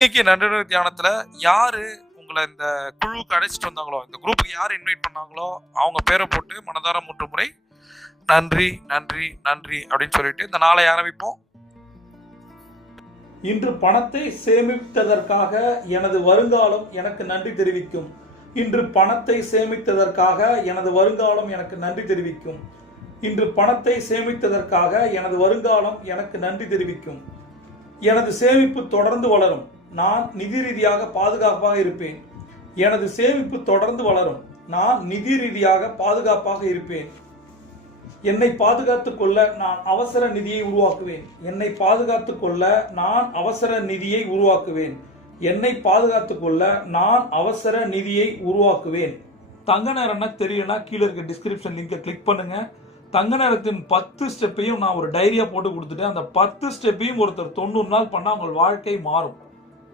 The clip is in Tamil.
இன்னைக்கு நடுநிலை தியானத்துல யாரு உங்களை இந்த குழுவுக்கு அழைச்சிட்டு வந்தாங்களோ, இந்த குரூப்புக்கு யார் இன்வைட் பண்ணாங்களோ அவங்க பேரை போட்டு மனதார 3 முறை நன்றி நன்றி நன்றி அப்படின்னு சொல்லிட்டு இந்த நாளை ஆரம்பிப்போம். இன்று பணத்தை சேமித்ததற்காக எனது வருங்காலம் எனக்கு நன்றி தெரிவிக்கும். இன்று பணத்தை சேமித்ததற்காக எனது வருங்காலம் எனக்கு நன்றி தெரிவிக்கும். இன்று பணத்தை சேமித்ததற்காக எனது வருங்காலம் எனக்கு நன்றி தெரிவிக்கும். எனது சேமிப்பு தொடர்ந்து வளரும். நான் நிதி ரீதியாக பாதுகாப்பாக இருப்பேன். எனது சேமிப்பு தொடர்ந்து வளரும். நான் நிதி ரீதியாக பாதுகாப்பாக இருப்பேன். என்னை பாதுகாத்துக் கொள்ள நான் அவசர நிதியை உருவாக்குவேன். என்னை பாதுகாத்துக் கொள்ள நான் அவசர நிதியை உருவாக்குவேன். என்னை பாதுகாத்துக் கொள்ள நான் அவசர நிதியை உருவாக்குவேன். தங்க நேரம்னா தெரியலனா கீழே இருக்க டிஸ்கிரிப்ஷன் லிங்கை கிளிக் பண்ணுங்க. தங்க நேரத்தின் 10 ஸ்டெப்பையும் நான் ஒரு டைரியா போட்டு கொடுத்துட்டேன். அந்த 10 ஸ்டெப்பையும் ஒருத்தர் 90 நாள் பண்ணா உங்கள் வாழ்க்கை மாறும்.